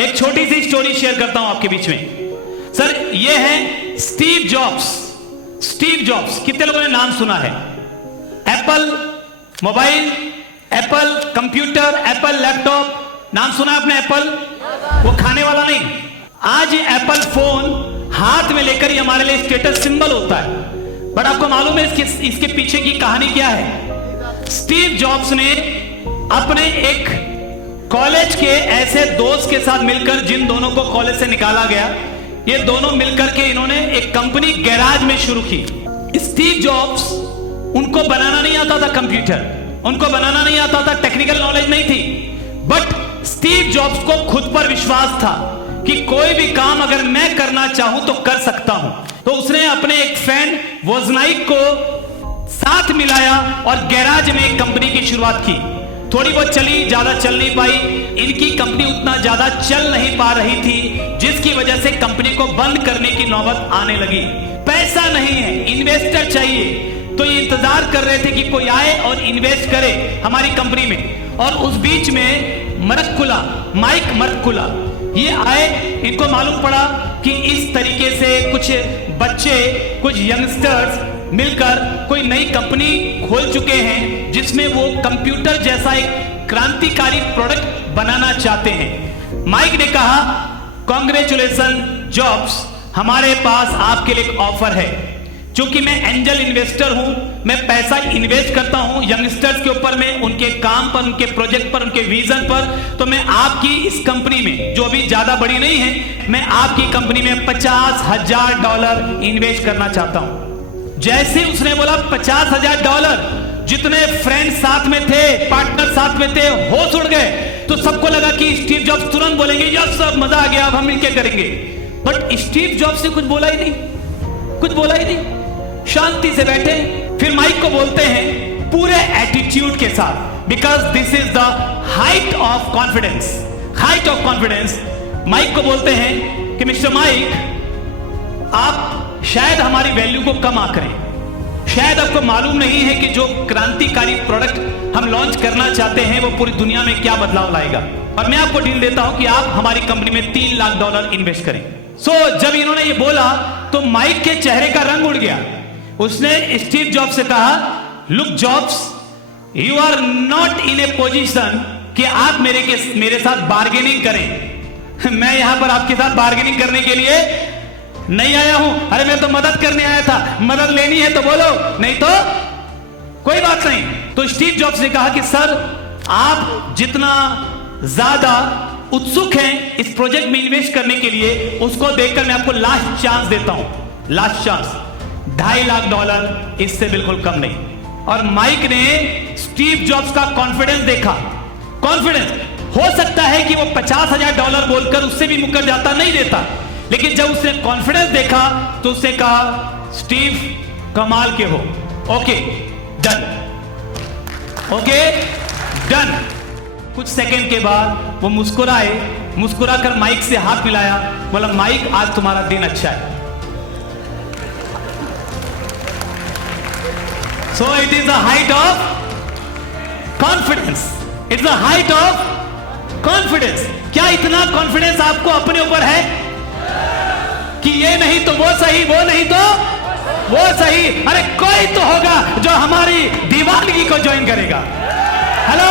एक छोटी सी story share करता हूं आपके बीच में। सर ये है स्टीव जॉब्स। स्टीव जॉब्स कितने लोगों ने नाम सुना है? Apple mobile, Apple computer, Apple laptop, नाम सुना आपने? एप्पल वो खाने वाला नहीं। आज एप्पल फोन हाथ में लेकर ही हमारे लिए स्टेटस सिंबल होता है। बट आपको मालूम है इसके पीछे की कहानी क्या है? स्टीव जॉब्स ने अपने एक कॉलेज के ऐसे दोस्त के साथ मिलकर, जिन दोनों को कॉलेज से निकाला गया, ये दोनों मिलकर के इन्होंने एक कंपनी गैराज में शुरू की। स्टीव जॉब्स, उनको बनाना नहीं आता था कंप्यूटर, उनको बनाना नहीं आता था, टेक्निकल नॉलेज नहीं थी, बट स्टीव जॉब्स को खुद पर विश्वास था कि कोई भी काम अगर मैं करना चाहूं तो कर सकता हूं। तो उसने अपने एक फ्रेंड वोजनाइक को साथ मिलाया और गैराज में एक कंपनी की शुरुआत की। थोड़ी बहुत चली, ज्यादा चल नहीं पाई। इनकी कंपनी उतना ज्यादा चल नहीं पा रही थी, जिसकी वजह से कंपनी को बंद करने की नौबत आने लगी। पैसा नहीं है, इन्वेस्टर चाहिए। तो ये इंतजार कर रहे थे कि कोई आए और इन्वेस्ट करे हमारी कंपनी में। और उस बीच में माइक मरकुला ये आए। इनको मालूम पड़ा कि इस तरीके से कुछ बच्चे, कुछ यंगस्टर्स मिलकर कोई नई कंपनी खोल चुके हैं, जिसमें वो कंप्यूटर जैसा एक क्रांतिकारी प्रोडक्ट बनाना चाहते हैं। माइक ने कहा, कांग्रेचुलेशन जॉब्स, हमारे पास आपके लिए एक ऑफर है। क्योंकि मैं एंजल इन्वेस्टर हूं, मैं पैसा इन्वेस्ट करता हूं यंगस्टर्स के ऊपर में, उनके काम पर, उनके प्रोजेक्ट पर, उनके विजन पर। तो मैं आपकी इस कंपनी में, जो अभी ज्यादा बड़ी नहीं है, मैं आपकी कंपनी में $50,000 इन्वेस्ट करना चाहता हूं। जैसे उसने बोला $50,000, जितने फ्रेंड साथ में थे, पार्टनर साथ में थे, होश उड़ गए। तो सबको लगा कि स्टीव जॉब्स तुरंत बोलेंगे यस सर, मजा आ गया, अब हम मिलकर करेंगे। बट स्टीव जॉब्स ने कुछ बोला ही नहीं, कुछ बोला ही नहीं, शांति से बैठे। फिर माइक को बोलते हैं पूरे एटीट्यूड के साथ, because this is the height of confidence. Height of confidence. Mike को बोलते हैं कि मिस्टर माइक, आप शायद हमारी वैल्यू को कम आंकड़ें। शायद आपको मालूम नहीं है कि जो क्रांतिकारी प्रोडक्ट हम लॉन्च करना चाहते हैं वो पूरी दुनिया में क्या बदलाव लाएगा। और मैं आपको डील देता हूं कि आप हमारी कंपनी में $3 लाख इन्वेस्ट करें। जब इन्होंने ये बोला तो माइक के चेहरे का रंग उड़ गया। उसने स्टीव जॉब्स से कहा, look Jobs, you are not in a position कि आप मेरे साथ बार्गेनिंग करें। मैं यहां पर आपके साथ बार्गेनिंग करने के लिए नहीं आया हूं। अरे मैं तो मदद करने आया था, मदद लेनी है तो बोलो, नहीं तो कोई बात नहीं। तो स्टीव जॉब्स ने कहा कि सर, आप जितना ज्यादा उत्सुक हैं इस प्रोजेक्ट में इन्वेस्ट करने के लिए, उसको देखकर मैं आपको लास्ट चांस देता हूं। लास्ट चांस $2.5 लाख, इससे बिल्कुल कम नहीं। और माइक ने स्टीव जॉब्स का कॉन्फिडेंस देखा। कॉन्फिडेंस, हो सकता है कि वो $50,000 बोलकर उससे भी मुकर जाता, नहीं देता, लेकिन जब उसने कॉन्फिडेंस देखा तो उसने कहा, स्टीव कमाल के हो, ओके डन, ओके डन। कुछ सेकंड के बाद वो मुस्कुराए, मुस्कुराकर माइक से हाथ मिलाया, बोला माइक आज तुम्हारा दिन अच्छा है। So it is the height of confidence. It's the height of confidence. क्या इतना कॉन्फिडेंस आपको अपने ऊपर है कि ये नहीं तो वो सही, वो नहीं तो वो सही? अरे कोई तो होगा जो हमारी दीवानगी को ज्वाइन करेगा। हेलो